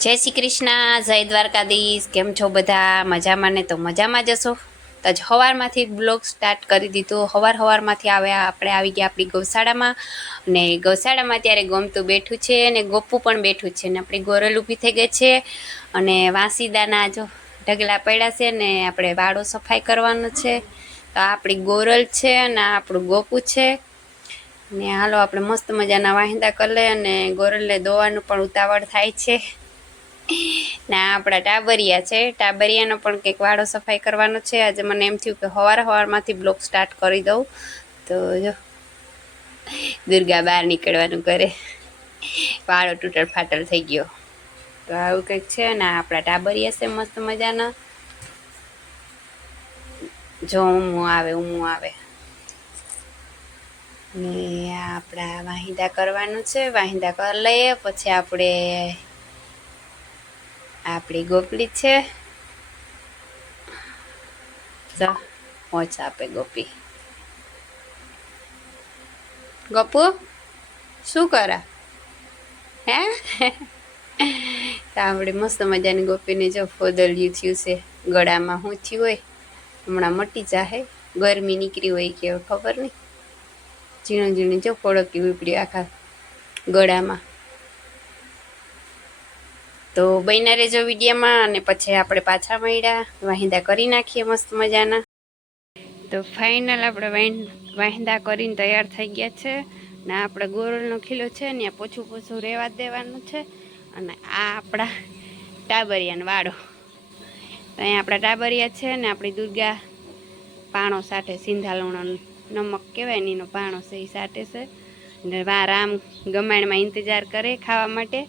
જય શ્રી કૃષ્ણ, જય દ્વારકાધીશ. કેમ છો બધા? મજામાં ને? તો મજામાં જશો તો જ સવારમાંથી બ્લોગ સ્ટાર્ટ કરી દીધું. સવાર હવારમાંથી આવ્યા, આપણે આવી ગયા આપણી ગૌશાળામાં. અને ગૌશાળામાં ત્યારે ગમતું બેઠું છે અને ગોપું પણ બેઠું છે ને આપણી ગોરલ ઊભી થઈ ગઈ છે. અને વાંસીદાના જો ઢગલા પડ્યા છે ને આપણે વાળો સફાઈ કરવાનો છે. તો આપણી ગોરલ છે અને આપણું ગોપું છે. ને હાલો આપણે મસ્ત મજાના વાહિંદા કરી લઈએ અને ગોરલને દોવાનું પણ ઉતાવળ થાય છે. ને, આપણા ટાબરિયા છે. ટાબરિયાનો પણ કંઈક વાળો સફાઈ કરવાનો છે. આજે મને એમ થયું કે સવાર હવારમાંથી બ્લોક સ્ટાર્ટ કરી દઉં. તો જો, દુર્ગા બહાર નીકળવાનું કરે વાળો તૂટલ ફાટલ થઈ ગયો. તો આવું કંઈક છે ને, આપણા ટાબરિયા છે મસ્ત મજાના. જો ઊમું આવે ઊમું આવે. ને આપણા વાહિંદા કરવાનું છે. વાહિંદા કરી લઈએ, પછી આપણે આપણી ગોપલી છે. મોજ આપે ગોપી. ગપુ, શું કરા? હે? આપણે મસ્ત મજાની ગોપીને જો ફોદલ્યું થયું છે. ગળામાં શું થયું હોય, હમણાં મટી જાહે. ગરમી નીકળી હોય કે ખબર નહીં. ઝીણું ઝીણું જો ફોડકી ઉપડ્યું આખા ગળામાં. તો બહેના રેજો વિડીયોમાં અને પછી આપણે પાછા મળ્યા. વાહિંદા કરી નાખીએ મસ્ત મજાના. તો ફાઇનલ આપણે વાહિં- વાહિંદા કરીને તૈયાર થઈ ગયા છે. ને આપણે ગોરલનો ખીલો છે, ને પોછું પોછું રહેવા દેવાનું છે. અને આ આપણા ટાબરિયાનો વાડો. તો અહીંયા આપણા ટાબરિયા છે ને આપણી દુર્ગા પાણો સાટે સિંધાલુણો નમક કહેવાય ને એનો પાણો છે એ સાટે છે. ને વા રામ ગમાણમાં ઇંતજાર કરે ખાવા માટે.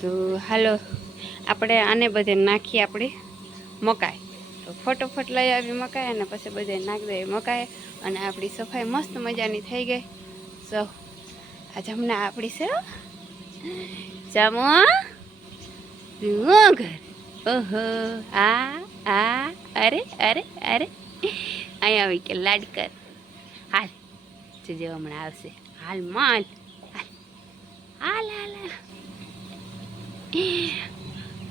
તો હાલો, આપણે આને બધે નાખીએ આપણે મકાઈ. તો ફટોફટ લઈ આવી મકાઈ અને પછી બધે નાખી દઈએ મકાઈ અને આપણી સફાઈ મસ્ત મજાની થઈ ગઈ. સો, આ જમના આપણી છે. જમો ઘર ઓહો, આ આ, અરે અરે અરે. અહીંયા આવી કે લાડકર હાલ, જે હમણાં આવશે. હાલ, માલ. હાલ હાલ હાલ.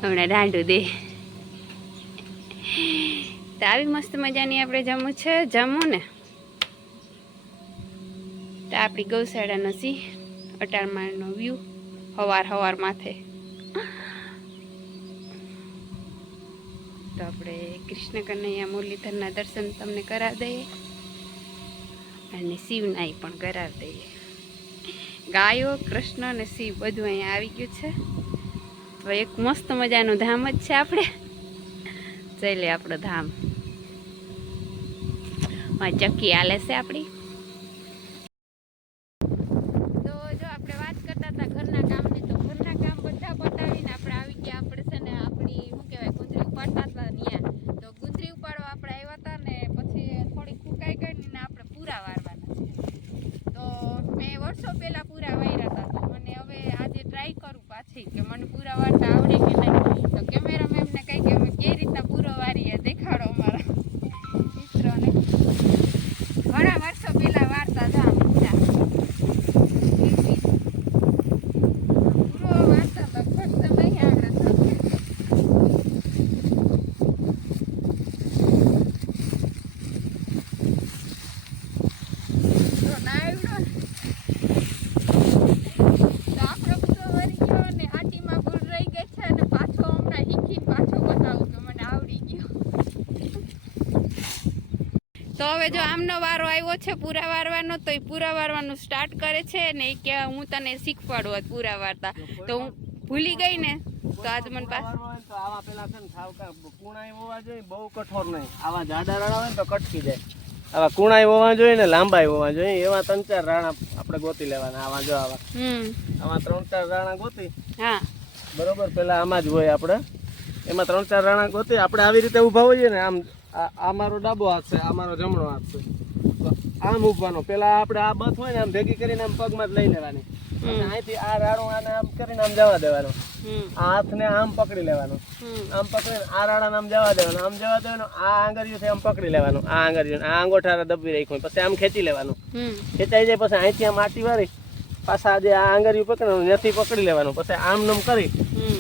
હમણાં દાંડું દે. તો આવી મસ્ત મજાની આપણે જમવું છે. જમવું ને? તો આપણી ગૌશાળાનો સિંહ અટાણમાળનો વ્યૂ હવાર હવાર માથે. તો આપણે કૃષ્ણ કનૈયા મુરલીધરના દર્શન તમને કરાવી દઈએ. અને શિવનાય પણ કરાવી દઈએ. ગાયો, કૃષ્ણ અને શિવ બધું અહીંયા આવી ગયું છે. તો એક મસ્ત મજાનું ધામ જ છે આપણે. જઈ લે આપણું ધામ. ચક્કી આલે છે આપણી તો જો આપણે વાત કરતા હતા ઘરના કામની તો ઘરના કામ બધા પતાવીને આપણે આવી ગયા આપણે છે ને આપણી શું કહેવાય ગુંદરી ઉપાડતા હતા ત્યાં તો ગુંદરી ઉપાડવા આપણે આવ્યા હતા ને પછી થોડી ફૂંકાઈ ગઈ ને આપણે પૂરા વારવાના છે તો મેં વર્ષો પહેલા પૂરા વાર્યા હતા તો મને હવે આજે ટ્રાય કરું પાછી કે મને પૂરા વારતા આવડે કે નહીં તો કેમેરામેન એમને કહી કે અમે કેવી રીતના પૂરો વારીએ દેખાડો અમારા મિત્રોને ઘણા વર્ષો પહેલા વાર્તા હતા અમે પૂરા પૂરો વાર્તા લગભગ તો નહીં આવડે તો. તો ના આવડ્યો ને. તો આપણો પૂરો વળી ગયો ને આટીમાં ભૂલ રહી ગઈ છે અને પાછો હમણાં શીખીને પાછો બતાવું કે મને આવડી ગયો તો હવે જો આમનો વારો આવ્યો છે પૂરા વારવાનો તો એ પૂરા વારવાનું સ્ટાર્ટ કરે છે ને એ કે હું તને શીખવાડું હોત પૂરા વારતા. તો હું ભૂલી ગઈ ને તો આજ મને પાસે આવા પેલા છે ને સાવકા કુણાઈ હોવા જોઈએ બહુ કઠોર નહીં. આવા જાડા રાણા હોય ને તો કટકી જાય. આવા કુણાઈ હોવા જોઈએ ને લાંબાઈ હોવા જોઈએ એવા ત્રણ ચાર રાણા આપણે ગોતી લેવાના આવા જો આવા. હમ. આવા ત્રણ ચાર રાણા ગોતી. હા. બરોબર પેલા આમાં જ હોય આપણે. એમાં ત્રણ ચાર રાણા ગોતી આપણે આવી રીતે ઊભા હોઈએ ને આમ આ મારો ડાબો હાથ છે આ મારો જમણો હાથ છે. આમ ઉભવાનો પેલા આપણે આ બસ હોય ને આમ ભેગી કરીને આમ પગમાં જ લઈ લેવાની. અહીંથી આ રાડો આને આમ કરીને આમ જવા દેવાનો. આ હાથને આમ પકડી લેવાનો. આમ પકડીને આ રાડા આમ જવા દેવાનું. આમ જવા દેવાનું આ આંગળીઓથી આમ પકડી લેવાનું. આ આંગળીઓ આ આંગોઠા દબી રાખ્યું પછી આમ ખેંચી લેવાનું. ખેંચાઈ જાય પછી અહીંથી આમ આટી વાળી પાછા જે આ આંગળીઓ પકડવાનું ત્યાંથી પકડી લેવાનું. પછી આમ નમ કરી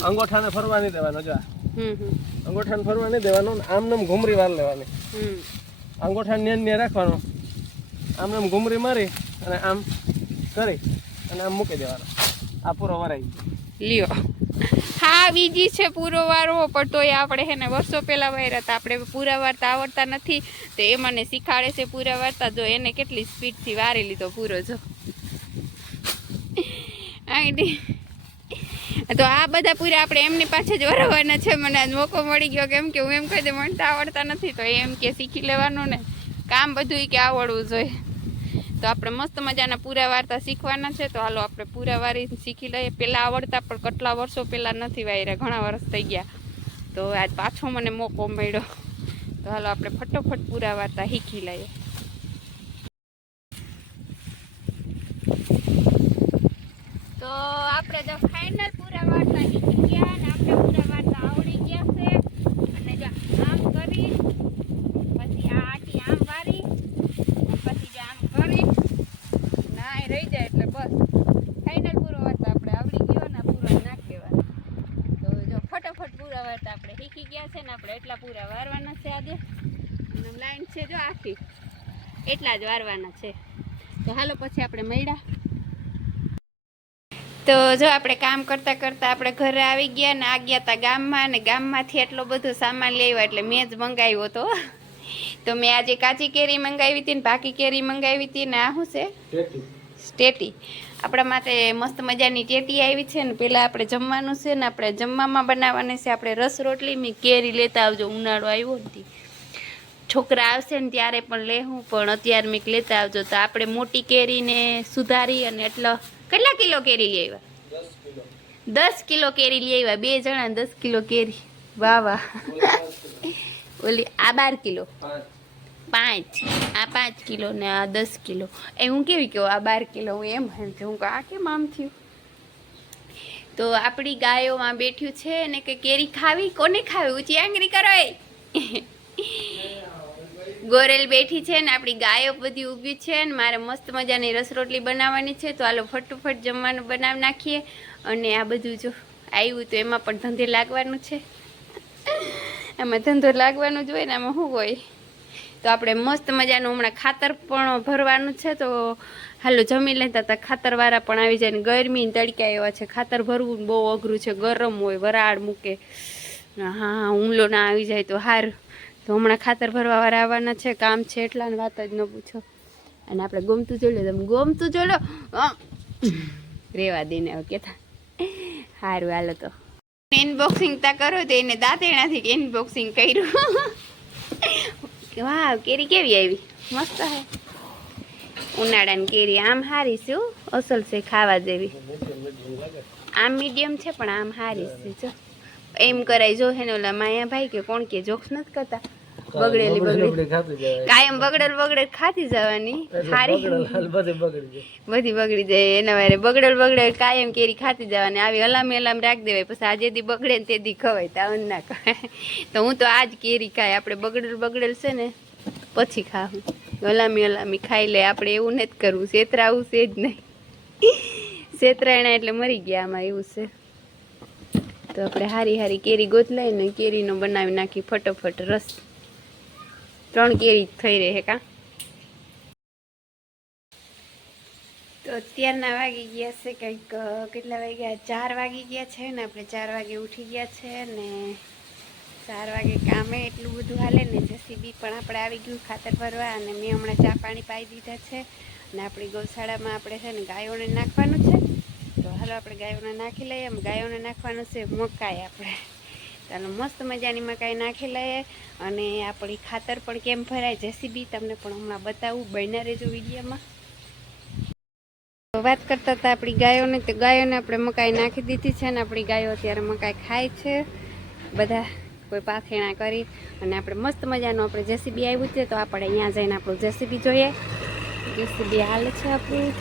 અંગોઠાને ફરવા નહીં દેવાનો જો અંગોઠાને ફરવા નહીં દેવાનો આમ નમ ઘૂમરી વાર લેવાની. હમ. અંગોઠાને ન્યા ને રાખવાનો. આમ નમ ઘૂમરી મારી અને આમ કરી અને આમ મૂકી દેવાનો. આ પૂરો વરાઈ. લ્યો. હા બીજી છે પૂરો વારવો પણ તોય આપણે હે ને વર્ષો પહેલાં વાયરા હતા. આપણે પૂરા વાર્તા આવડતા નથી. તો એ મને શીખાડે છે પૂરા વાર્તા જો એને કેટલી સ્પીડથી વારી લીધો પૂરો જો. આઈડી તો આ બધા પૂરા આપણે એમની પાસે જ વરવાના છે. મને આજ મોકો મળી ગયો કેમ કે હું એમ કહી દે મને આવડતા નથી. તો એમ કે શીખી લેવાનું ને કામ બધું કે આવડવું જોઈએ. તો આપણે મસ્ત મજાના પૂરા વાર્તા શીખવાના છે. તો હાલો આપણે પૂરા વારી શીખી લઈએ. પહેલાં આવડતા પણ કેટલા વર્ષો પહેલાં નથી વાયરા, ઘણા વર્ષ થઈ ગયા. તો આજ પાછો મને મોકો મળ્યો. તો હાલો આપણે ફટોફટ પૂરા વાર્તા શીખી લઈએ. તો આપણે તો ફાઇનલ પૂરા વાર્તા શીખી ગયા અને આપણે પૂરા વાર્તા આવડી ગયા છે. અને જો આમ કરી, પછી આ આટી આમ વારી, પછી જો આમ કરી. ના રહી જાય એટલે બસ. ફાઇનલ પૂરો વાર્તા આપણે આવડી ગયો ને પૂરો ના કહેવાય. તો જો ફટાફટ પૂરા વાર્તા આપણે શીખી ગયા છે ને આપણે એટલા પૂરા વારવાના છે આજે. અને લાઈન છે જો આખી. એટલા જ વારવાના છે. તો હાલો પછી આપણે મળ્યા. તો જો આપણે કામ કરતા કરતા આપણે ઘરે આવી ગયા ને આ ગયા હતા ગામમાં અને ગામમાંથી એટલો બધો સામાન લેવા એટલે મેં જ મંગાવ્યો હતો તો મેં આજે કાચી કેરી મંગાવી હતી ને પાકી કેરી મંગાવી હતી ને આ શું છે? સ્ટેટી આપણા માટે મસ્ત મજાની ટેટી આવી છે ને પહેલાં આપણે જમવાનું છે ને આપણે જમવામાં બનાવવાની છે. આપણે રસ રોટલી મેં કેરી લેતા આવજો ઉનાળો આવ્યો નથી છોકરા આવશે ને ત્યારે પણ લેવું પણ અત્યારે મેં લેતા આવજો. તો આપણે મોટી કેરીને સુધારી અને એટલો કેટલા કિલો કેરી લઈ આવ્યા? દસ કિલો કેરી લઈ આવ્યા. બે જણા દસ કિલો કેરી. વાહ વાહ. ઓલી, આ બાર કિલો? પાંચ. આ પાંચ કિલો ને આ દસ કિલો. એ હું કેવી કહું આ બાર કિલો હું એમ સમજુ હું આ કેમ આમ થયું? તો આપણી ગાયોમાં બેઠ્યું છે ને કે કેરી ખાવી? કોને ખાવી? ઊંચી આંગળી કરો ગોરેલ બેઠી છે ને આપણી ગાયો બધી ઊભી છે ને મારે મસ્ત મજાની રસ રોટલી બનાવવાની છે તો હાલો ફટોફટ જમવાનું બનાવી નાખીએ. અને આ બધું જો આવ્યું તો એમાં પણ ધંધે લાગવાનું છે. એમાં ધંધો લાગવાનો જ હોય ને આમાં શું હોય? તો આપણે મસ્ત મજાનું હમણાં ખાતર પણ ભરવાનું છે તો હાલો જમી લેતા હતા ખાતરવાળા પણ આવી જાય ને ગરમીને તડક્યા એવા છે. ખાતર ભરવું બહુ અઘરું છે. ગરમ હોય, વરાળ મૂકે. હા હુમલો ના આવી જાય તો સારું તો હમણાં ખાતર ભરવાવાળા આવવાના છે, કામ છે એટલા વાત જ ન પૂછો. અને આપણે ગમતું જોઈ લો તમે ગમતું જોઈ લો રેવા દઈને હવે કેતા. સારું હાલો તો. ઇનબોક્સિંગ તા કરો તો એને દાંતેણાથી ઇનબોક્સિંગ કર્યું. વાહ કેરી કેવી આવી? મસ્ત હે. ઉનાળાની કેરી, આમ હારી છે. અસલ છે ખાવા જેવી. આમ મીડિયમ છે, પણ આમ હારી છે, જો. એમ કરાય જો, હે ઓલા માયા ભાઈ કે કોણ કે જોક્સ નથી કરતા. બગડેલી બગડેલી કાયમ બગડેલ બગડેલ ખાતી જવાની. હારી. બધી બગડી જાય. એના વારે. બગડેલ બગડેલ કાયમ કેરી ખાતી જવાની. આવી હલામી હલામ રાખી દેવાય. પછી આજે દી બગડે ને તે દી ખવાય. તાવન ના ખવાય તો હું તો આજ કેરી ખાય આપણે બગડેલ બગડેલ છે ને પછી ખાવું હલામી હલામી ખાઈ લે. આપણે એવું નથી કરવું. શેતરાવું છે જ નહીં. શેતરાયણા એટલે મરી ગયા આમાં એવું છે. તો આપણે હારી હારી કેરી ગોતલાય ને કેરીનો બનાવી નાખી ફટોફટ રસ. ત્રણ કેરી થઈ રહે કા? તો અત્યારના વાગી ગયા છે કંઈક કેટલા કેટલા વાગ્યા? ચાર વાગી ગયા છે ને, આપણે ચાર વાગે ઉઠી ગયા છે ને ચાર વાગે કામે એટલું બધું હાલે ને, જેસીબી પણ આપણે આવી ગયું ખાતર ભરવા અને મેં હમણાં ચા પાણી પાઈ દીધા છે અને આપણી ગૌશાળામાં આપણે છે ને ગાયોને નાખવાનું છે. તો હાલો આપણે ગાયોને નાખી લઈએ, ગાયોને નાખવાનું છે, મકાઈ આપણે. ચાલો મસ્ત મજાની મકાઈ નાખી લઈએ. અને આપણી ખાતર પણ કેમ ભરાય જેસીબી તમને પણ હમણાં બતાવું બન્યા રહેજો વિડીયોમાં. વાત કરતા હતા આપણી ગાયોને. તો ગાયોને આપણે મકાઈ નાખી દીધી છે અને આપણી ગાયો અત્યારે મકાઈ ખાય છે. બધા કોઈ પાખેણા કરી અને આપણે મસ્ત મજાનું આપણે જેસીબી આવ્યું છે. તો આપણે અહીંયા જઈને આપણું જેસીબી જોઈએ. જેસીબી હાલ છે આપણું.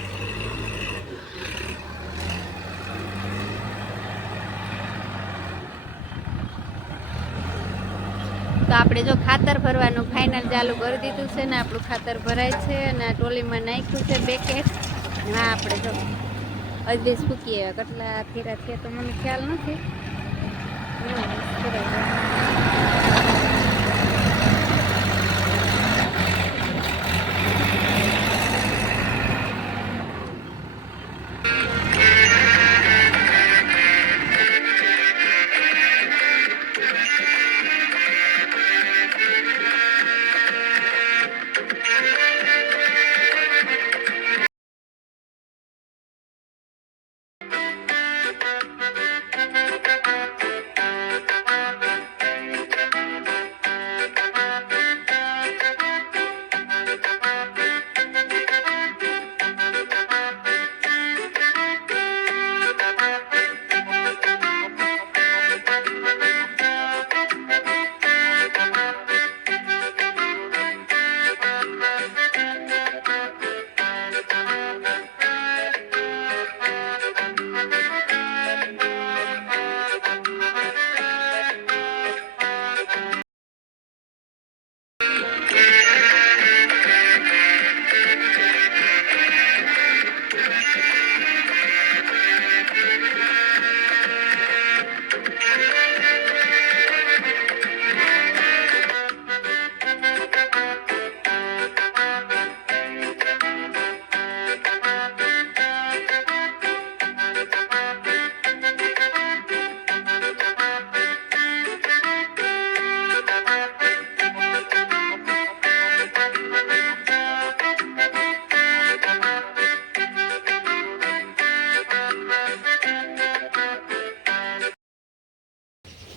તો આપણે જો ખાતર ભરવાનું ફાઇનલ ચાલુ કરી દીધું છે ને આપણું ખાતર ભરાય છે અને આ ટ્રોલીમાં નાખ્યું છે બેકેટ હા આપણે જો અજબેસ ફૂકી આવ્યા કેટલા ફેરા થયા તો મને ખ્યાલ નથી.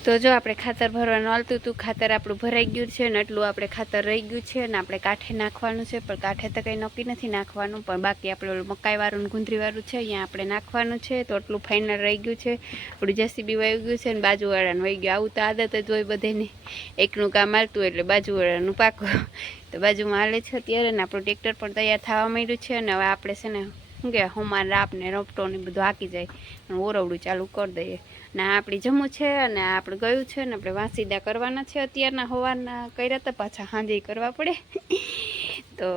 તો જો આપણે ખાતર ભરવાનું હાલતું હતું, ખાતર આપણું ભરાઈ ગયું છે ને એટલું આપણે ખાતર રહી ગયું છે અને આપણે કાંઠે નાખવાનું છે, પણ કાંઠે તો કંઈ નક્કી નથી નાખવાનું, પણ બાકી આપણે ઓલું મકાઈવાળું ગુંદરીવાળું છે, અહીંયા આપણે નાખવાનું છે, તો એટલું ફાઇનલ રહી ગયું છે આપણું જેસીબી વહી ગયું છે ને બાજુવાળાનું વહી ગયું. આવું તો આદત જ હોય બધાને. એકનું કામ હાલતું એટલે બાજુવાળાનું પાકું. તો બાજુમાં હાલે છે અત્યારે ને આપણું ટ્રેક્ટર પણ તૈયાર થવા માંડ્યું છે અને હવે આપણે છે ને, શું કહેવાય, હુમાન રાપ ને રપટો ને બધું હાકી જાય. અને ઓરવડું ચાલુ કરી દઈએ. ને આપણી જમું છે અને આપણે ગયું છે ને આપણે વાંસીદા કરવાના છે અત્યારના હોવાના કર્યા હતા, પાછા હાંજે કરવા પડે. તો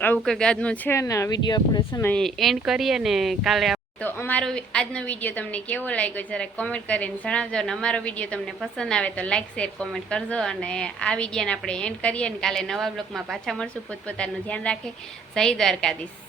આવું કંઈક આજનું છે ને વીડિયો આપણે છે ને એન્ડ કરીએ ને કાલે તો અમારો આજનો વીડિયો તમને કેવો લાગ્યો જરા કોમેન્ટ કરીને જણાવજો અને અમારો વીડિયો તમને પસંદ આવે તો લાઇક શેર કોમેન્ટ કરજો અને આ વિડીયોને આપણે એન્ડ કરીએ ને કાલે નવા બ્લોગમાં પાછા મળશું. પોતપોતાનું ધ્યાન રાખે. જય દ્વારકાધીશ.